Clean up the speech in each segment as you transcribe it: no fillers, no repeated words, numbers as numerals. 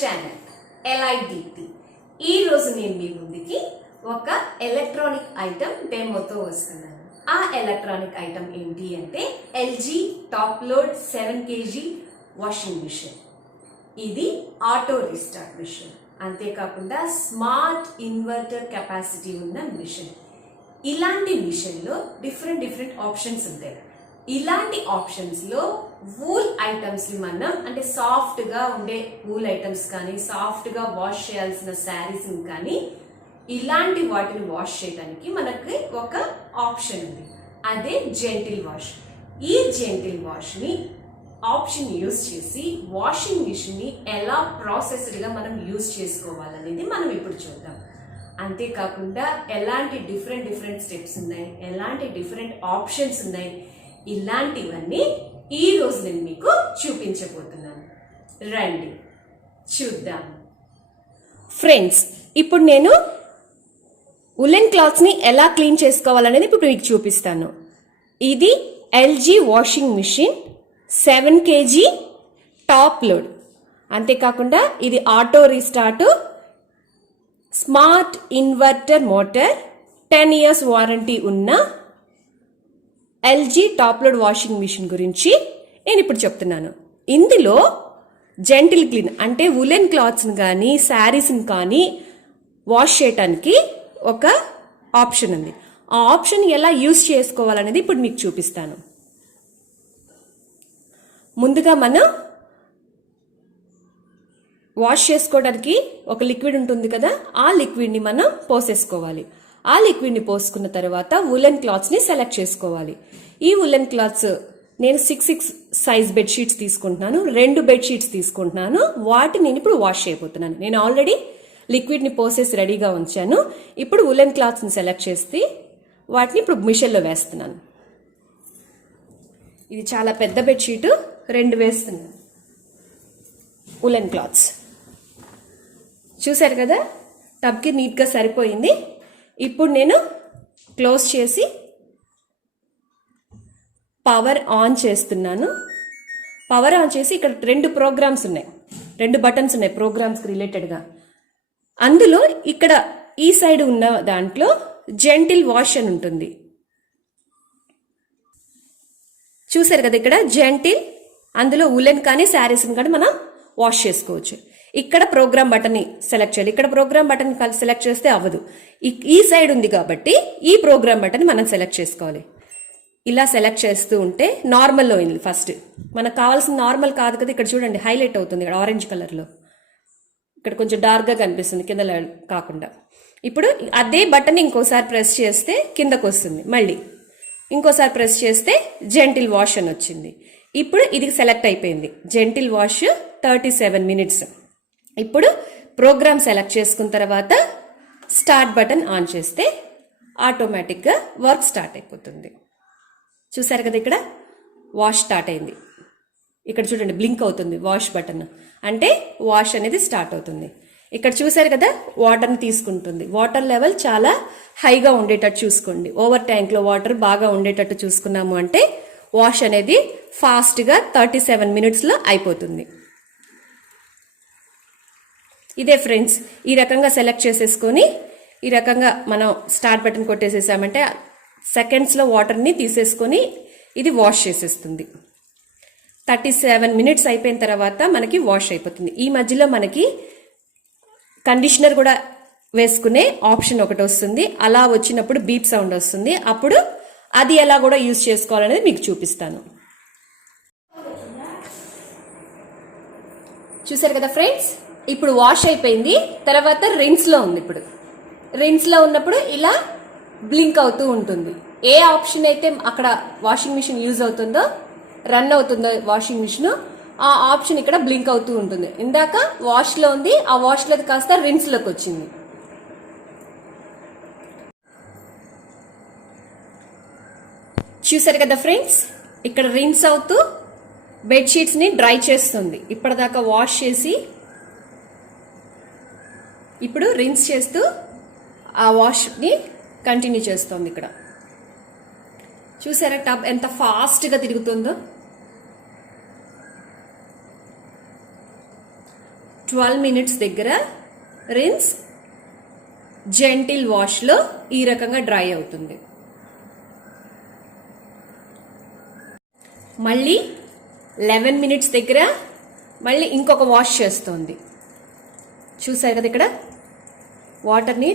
Channel LIDT. ఈ రోజు నేను మీ ముందుకి ఒక ఎలక్ట్రానిక్ ఐటమ్ డెమోతో వస్తున్నాను. ఆ ఎలక్ట్రానిక్ ఐటమ్ ఏంటి అంటే LG top load 7 kg washing machine. ఇది ఆటో రీస్టార్ట్ మిషన్, అంతేకాకుండా స్మార్ట్ ఇన్వర్టర్ కెపాసిటీ ఉన్న మిషన్. ఇలాంటి మిషన్లో డిఫరెంట్ ఆప్షన్స్ ఉంటాయి. ఇలాంటి ఆప్షన్స్ లో వూల్ ఐటమ్స్ ని మనం అంటే సాఫ్ట్ గా ఉండే వూల్ ఐటమ్స్ కానీ సాఫ్ట్ గా వాష్ చేయాల్సిన శారీస్ కానీ ఇలాంటి వాటిని వాష్ చేయడానికి మనకి ఒక ఆప్షన్ ఉంది, అదే జెంటిల్ వాష్. ఈ జెంటిల్ వాష్ ని ఆప్షన్ యూజ్ చేసి వాషింగ్ మిషన్ ని ఎలా ప్రాసెస్డ్ గా మనం యూజ్ చేసుకోవాలనేది మనం ఇప్పుడు చూద్దాం. అంతేకాకుండా ఎలాంటి డిఫరెంట్ స్టెప్స్ ఉన్నాయి, ఎలాంటి డిఫరెంట్ ఆప్షన్స్ ఉన్నాయి, ఇలాంటివన్నీ ఈ రోజు నేను మీకు చూపించబోతున్నాను. రండి చూద్దాం. ఫ్రెండ్స్, ఇప్పుడు నేను ఉలెన్ క్లాత్స్ ని ఎలా క్లీన్ చేసుకోవాలనేది ఇప్పుడు మీకు చూపిస్తాను. ఇది LG washing machine 7 kg top load. అంతేకాకుండా ఇది auto restart, smart inverter motor, 10 years warranty ఉన్న LG top load washing machine గురించి నేను ఇప్పుడు చెప్తున్నాను. ఇందులో జెంటిల్ క్లీన్ అంటే ఉలెన్ క్లాత్స్ని కానీ శారీస్ని కానీ వాష్ చేయడానికి ఒక ఆప్షన్ ఉంది. ఆ ఆప్షన్ ఎలా యూజ్ చేసుకోవాలనేది ఇప్పుడు మీకు చూపిస్తాను. ముందుగా మనం వాష్ చేసుకోవడానికి ఒక లిక్విడ్ ఉంటుంది కదా, ఆ లిక్విడ్ని మనం పోసేసుకోవాలి. ఆ లిక్విడ్ని పోసుకున్న తర్వాత ఉలెన్ క్లాత్స్ని సెలెక్ట్ చేసుకోవాలి. ఈ ఉలెన్ క్లాత్స్ నేను 6 సైజ్ బెడ్షీట్స్ తీసుకుంటున్నాను, 2 బెడ్షీట్స్ తీసుకుంటున్నాను. వాటిని నేను ఇప్పుడు వాష్ చేయబోతున్నాను. నేను ఆల్రెడీ లిక్విడ్ని పోసేసి రెడీగా ఉంచాను. ఇప్పుడు ఉలెన్ క్లాత్స్ని సెలెక్ట్ చేసి వాటిని ఇప్పుడు మిషన్లో వేస్తున్నాను. ఇది చాలా పెద్ద బెడ్షీట్, 2 వేస్తున్నాను ఉలెన్ క్లాత్స్. చూసారు కదా, టబ్కి నీట్గా సరిపోయింది. ఇప్పుడు నేను క్లోజ్ చేసి పవర్ ఆన్ చేస్తున్నాను. పవర్ ఆన్ చేసి ఇక్కడ 2 ప్రోగ్రామ్స్ ఉన్నాయి, 2 బటన్స్ ఉన్నాయి ప్రోగ్రామ్స్కి రిలేటెడ్గా. అందులో ఇక్కడ ఈ సైడ్ ఉన్న దాంట్లో జెంటిల్ వాష్ అని ఉంటుంది. చూసారు కదా, ఇక్కడ జెంటిల్, అందులో ఉలెన్ కానీ శారీస్ని కానీ మనం వాష్ చేసుకోవచ్చు. ఇక్కడ ప్రోగ్రామ్ బటన్ని సెలెక్ట్ చేయాలి. ఇక్కడ ప్రోగ్రామ్ బటన్ సెలెక్ట్ చేస్తే అవ్వదు, ఈ సైడ్ ఉంది కాబట్టి ఈ ప్రోగ్రామ్ బటన్ మనం సెలెక్ట్ చేసుకోవాలి. ఇలా సెలెక్ట్ చేస్తూ ఉంటే నార్మల్లో ఉంది. ఫస్ట్ మనకు కావాల్సిన నార్మల్ కాదు కదా, ఇక్కడ చూడండి హైలైట్ అవుతుంది ఇక్కడ ఆరెంజ్ కలర్లో, ఇక్కడ కొంచెం డార్క్గా కనిపిస్తుంది కింద కాకుండా. ఇప్పుడు అదే బటన్ ఇంకోసారి ప్రెస్ చేస్తే కిందకు వస్తుంది, మళ్ళీ ఇంకోసారి ప్రెస్ చేస్తే జెంటిల్ వాష్ అని వచ్చింది. ఇప్పుడు ఇది సెలెక్ట్ అయిపోయింది, జెంటిల్ వాష్ 37 minutes. ఇప్పుడు ప్రోగ్రామ్ సెలెక్ట్ చేసుకున్న తర్వాత స్టార్ట్ బటన్ ఆన్ చేస్తే ఆటోమేటిక్గా వర్క్ స్టార్ట్ అయిపోతుంది. చూసారు కదా, ఇక్కడ వాష్ స్టార్ట్ అయింది. ఇక్కడ చూడండి బ్లింక్ అవుతుంది వాష్ బటన్, అంటే వాష్ అనేది స్టార్ట్ అవుతుంది. ఇక్కడ చూసారు కదా, వాటర్ని తీసుకుంటుంది. వాటర్ లెవెల్ చాలా హైగా ఉండేటట్టు చూసుకోండి. ఓవర్ ట్యాంక్లో వాటర్ బాగా ఉండేటట్టు చూసుకున్నాము అంటే వాష్ అనేది ఫాస్ట్గా 37 minutesలో అయిపోతుంది. ఇదే ఫ్రెండ్స్, ఈ రకంగా సెలెక్ట్ చేసేసుకొని ఈ రకంగా మనం స్టార్ట్ బటన్ కొట్టేసేసామంటే సెకండ్స్లో వాటర్ని తీసేసుకొని ఇది వాష్ చేసేస్తుంది. 37 minutes అయిపోయిన తర్వాత మనకి వాష్ అయిపోతుంది. ఈ మధ్యలో మనకి కండిషనర్ కూడా వేసుకునే ఆప్షన్ ఒకటి వస్తుంది. అలా వచ్చినప్పుడు బీప్ సౌండ్ వస్తుంది. అప్పుడు అది ఎలా కూడా యూజ్ చేసుకోవాలనేది మీకు చూపిస్తాను. చూసారు కదా ఫ్రెండ్స్, ఇప్పుడు వాష్ అయిపోయింది. తర్వాత రిన్స్లో ఉంది. ఇప్పుడు రిన్స్లో ఉన్నప్పుడు ఇలా బ్లింక్ అవుతూ ఉంటుంది. ఏ ఆప్షన్ అయితే అక్కడ వాషింగ్ మిషన్ యూజ్ అవుతుందో, రన్ అవుతుందో వాషింగ్ మిషన్, ఆ ఆప్షన్ ఇక్కడ బ్లింక్ అవుతూ ఉంటుంది. ఇందాక వాష్లో ఉంది, ఆ వాష్లో కాస్త రిన్స్లోకి వచ్చింది. చూసారు కదా ఫ్రెండ్స్, ఇక్కడ రిన్స్ అవుతూ బెడ్షీట్స్ని డ్రై చేస్తుంది. ఇప్పటిదాకా వాష్ చేసి ఇప్పుడు రిన్స్ చేస్తూ ఆ వాష్ని కంటిన్యూ చేస్తుంది. ఇక్కడ చూసారా టబ్ ఎంత ఫాస్ట్గా తిరుగుతుందో. 12 మినిట్స్ దగ్గర రిన్స్ జెంటిల్ వాష్లో ఈ రకంగా డ్రై అవుతుంది. మళ్ళీ 11 మినిట్స్ దగ్గర మళ్ళీ ఇంకొక వాష్ చేస్తుంది. చూసారు కదా, ఇక్కడ వాటర్ని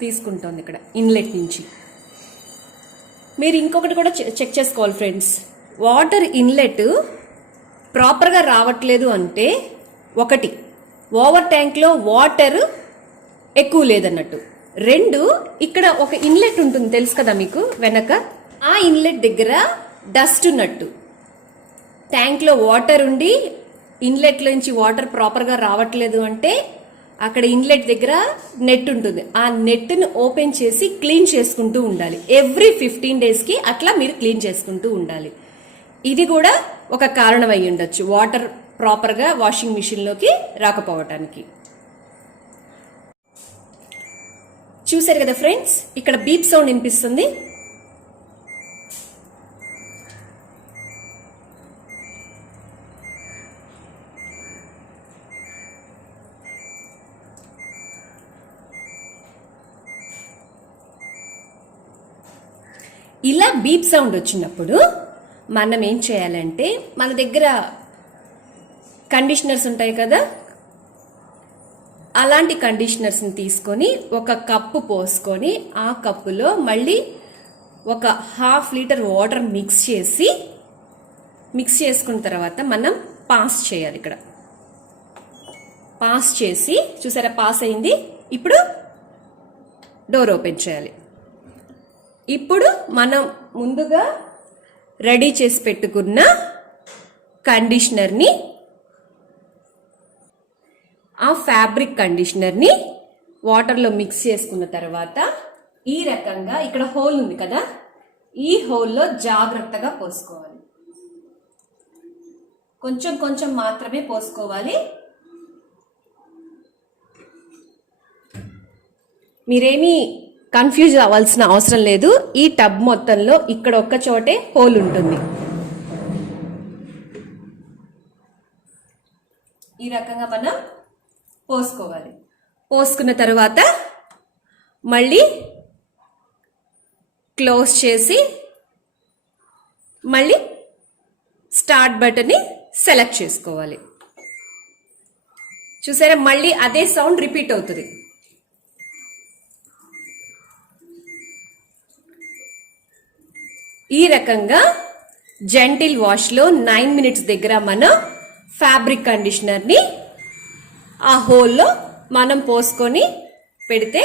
తీసుకుంటుంది ఇక్కడ ఇన్లెట్ నుంచి. మీరు ఇంకొకటి కూడా చెక్ చేసుకోవాలి ఫ్రెండ్స్. వాటర్ ఇన్లెట్ ప్రాపర్గా రావట్లేదు అంటే, ఒకటి ఓవర్ ట్యాంక్లో వాటర్ ఎక్కువ లేదన్నట్టు, రెండు ఇక్కడ ఒక ఇన్లెట్ ఉంటుంది తెలుసు కదా మీకు వెనక, ఆ ఇన్లెట్ దగ్గర డస్ట్ ఉన్నట్టు. ట్యాంక్లో వాటర్ ఉండి ఇన్లెట్లో నుంచి వాటర్ ప్రాపర్గా రావట్లేదు అంటే అక్కడ ఇన్లెట్ దగ్గర నెట్ ఉంటుంది. ఆ నెట్ను ఓపెన్ చేసి క్లీన్ చేసుకుంటూ ఉండాలి. ఎవ్రీ 15 డేస్కి అట్లా మీరు క్లీన్ చేసుకుంటూ ఉండాలి. ఇది కూడా ఒక కారణం అయి ఉండొచ్చు వాటర్ ప్రాపర్గా వాషింగ్ మిషన్లోకి రాకపోవటానికి. చూసారు కదా ఫ్రెండ్స్, ఇక్కడ బీప్ సౌండ్ వినిపిస్తుంది. ఇలా బీప్ సౌండ్ వచ్చినప్పుడు మనం ఏం చేయాలంటే, మన దగ్గర కండిషనర్స్ ఉంటాయి కదా, అలాంటి కండిషనర్స్ని తీసుకొని ఒక కప్పు పోసుకొని ఆ కప్పులో మళ్ళీ ఒక 1/2 లీటర్ వాటర్ మిక్స్ చేసుకున్న తర్వాత మనం పాస్ చేయాలి. ఇక్కడ పాస్ చేసి, చూసారా పాస్ అయింది. ఇప్పుడు డోర్ ఓపెన్ చేయాలి. ఇప్పుడు మనం ముందుగా రెడీ చేసి పెట్టుకున్న కండిషనర్ని, ఆ ఫ్యాబ్రిక్ కండిషనర్ని వాటర్లో మిక్స్ చేసుకున్న తర్వాత ఈ రకంగా ఇక్కడ హోల్ ఉంది కదా, ఈ హోల్లో జాగ్రత్తగా పోసుకోవాలి. కొంచెం కొంచెం మాత్రమే పోసుకోవాలి. మీరేమీ కన్ఫ్యూజ్ అవ్వాల్సిన అవసరం లేదు. ఈ టబ్ మొత్తంలో ఇక్కడ ఒక్క చోటే హోల్ ఉంటుంది. ఈ రకంగా మనం పోసుకోవాలి. పోసుకున్న తర్వాత మళ్ళీ క్లోజ్ చేసి మళ్ళీ స్టార్ట్ బటన్ని సెలెక్ట్ చేసుకోవాలి. చూసారా, మళ్ళీ అదే సౌండ్ రిపీట్ అవుతుంది. ఈ రకంగా జెంటిల్ వాష్లో 9 మినిట్స్ దగ్గర మనం ఫ్యాబ్రిక్ కండిషనర్ని ఆ హోల్లో మనం పోసుకొని పెడితే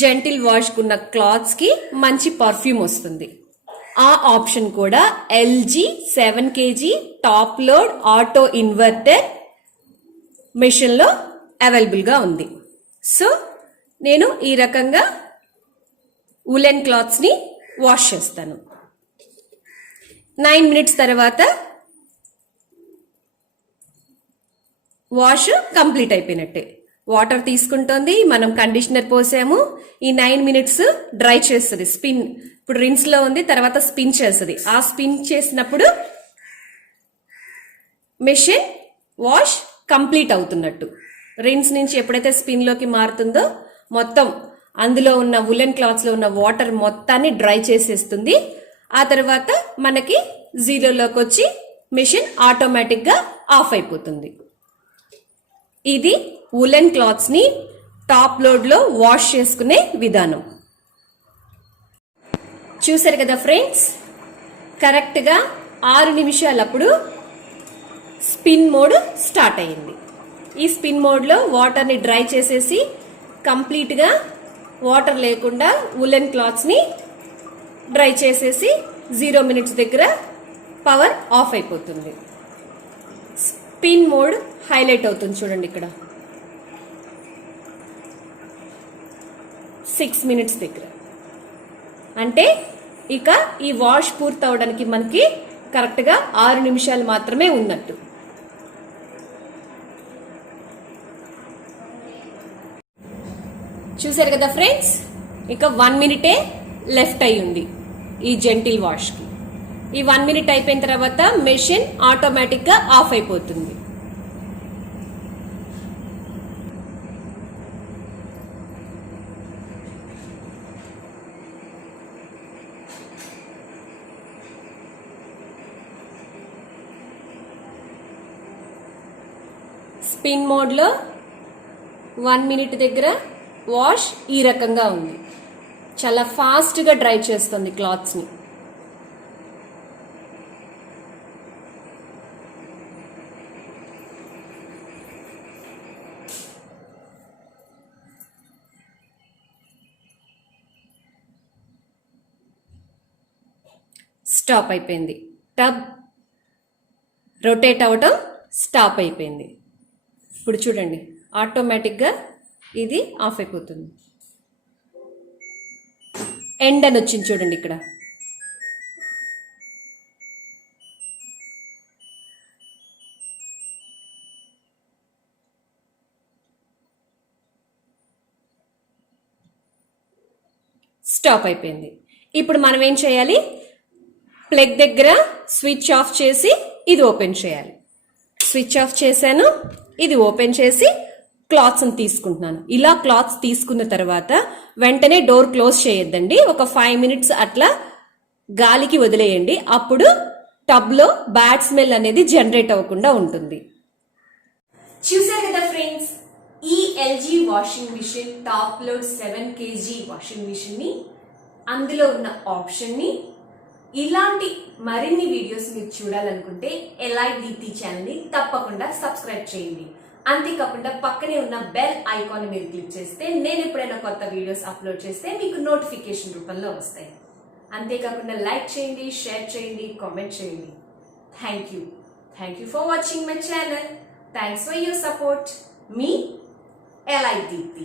జెంటిల్ వాష్కున్న క్లాత్స్కి మంచి పర్ఫ్యూమ్ వస్తుంది. ఆ ఆప్షన్ కూడా LG 7 kg top load auto inverter మిషన్లో అవైలబుల్గా ఉంది. సో నేను ఈ రకంగా ఉలెన్ క్లాత్స్ని వాష్ చేస్తాను. 9 మినిట్స్ తర్వాత వాష్ కంప్లీట్ అయిపోయినట్టే. వాటర్ తీసుకుంటుంది, మనం కండిషనర్ పోసాము. ఈ 9 మినిట్స్ డ్రై చేస్తుంది. స్పిన్ ఇప్పుడు రిన్స్లో ఉంది, తర్వాత స్పిన్ చేస్తుంది. ఆ స్పిన్ చేసినప్పుడు మెషిన్ వాష్ కంప్లీట్ అవుతున్నట్టు. రిన్స్ నుంచి ఎప్పుడైతే స్పిన్లోకి మారుతుందో మొత్తం అందులో ఉన్న ఉలెన్ క్లాత్స్లో ఉన్న వాటర్ మొత్తాన్ని డ్రై చేసేస్తుంది. ఆ తర్వాత మనకి జీరోలోకి వచ్చి మెషిన్ ఆటోమేటిక్గా ఆఫ్ అయిపోతుంది. ఇది ఉలెన్ క్లాత్స్ని టాప్ లోడ్లో వాష్ చేసుకునే విధానం. చూసారు కదా ఫ్రెండ్స్, కరెక్ట్గా 6 నిమిషాలప్పుడు స్పిన్ మోడ్ స్టార్ట్ అయ్యింది. ఈ స్పిన్ మోడ్లో వాటర్ని డ్రై చేసేసి కంప్లీట్గా వాటర్ లేకుండా ఉలెన్ క్లాత్స్ని డ్రై చేసేసి 0 మినిట్స్ దగ్గర పవర్ ఆఫ్ అయిపోతుంది. స్పిన్ మోడ్ హైలైట్ అవుతుంది చూడండి ఇక్కడ 6 మినిట్స్ దగ్గర. అంటే ఇక ఈ వాష్ పూర్తి అవడానికి మనకి కరెక్ట్గా 6 నిమిషాలు మాత్రమే ఉన్నట్టు. చూసారు కదా ఫ్రెండ్స్, ఇక 1 మినిటే లెఫ్ట్ అయి ఉంది ఈ జెంటిల్ వాష్కి. ఈ 1 మినిట్ అయిపోయిన తర్వాత మెషిన్ ఆటోమేటిక్గా ఆఫ్ అయిపోతుంది. స్పిన్ మోడ్లో 1 minute దగ్గర వాష్ ఈ రకంగా ఉంది. చాలా ఫాస్ట్గా డ్రై చేస్తుంది క్లాత్స్ని. స్టాప్ అయిపోయింది. టబ్ రొటేట్ అవ్వటం స్టాప్ అయిపోయింది. ఇప్పుడు చూడండి, ఆటోమేటిక్గా ఇది ఆఫ్ అయిపోతుంది. ఎండ్ అని వచ్చింది చూడండి ఇక్కడ. స్టాప్ అయిపోయింది. ఇప్పుడు మనం ఏం చేయాలి, ప్లగ్ దగ్గర స్విచ్ ఆఫ్ చేసి ఇది ఓపెన్ చేయాలి. స్విచ్ ఆఫ్ చేశాను, ఇది ఓపెన్ చేసి క్లాత్స్ని తీసుకుంటున్నాను. ఇలా క్లాత్స్ తీసుకున్న తర్వాత వెంటనే డోర్ క్లోజ్ చేయొద్దండి. ఒక 5 minutes అట్లా గాలికి వదిలేయండి. అప్పుడు టబ్లో బ్యాడ్ స్మెల్ అనేది జనరేట్ అవ్వకుండా ఉంటుంది. చూసారు కదా ఫ్రెండ్స్, ఈ LG washing machine top load 7 kg washing machine ని, అందులో ఉన్న ఆప్షన్ ని, ఇలాంటి మరిన్ని వీడియోస్ మీరు చూడాలనుకుంటే LIDT ఛానల్ ని తప్పకుండా సబ్స్క్రైబ్ చేయండి. అంతేకాకుండా పక్కనే ఉన్న బెల్ ఐకాన్ మీరు క్లిక్ చేస్తే నేను ఎప్పుడైనా కొత్త వీడియోస్ అప్లోడ్ చేస్తే మీకు నోటిఫికేషన్ రూపంలో వస్తాయి. అంతేకాకుండా లైక్ చేయండి, షేర్ చేయండి, కామెంట్ చేయండి. Thank you for watching my channel. Thanks for your support. Me LIDT.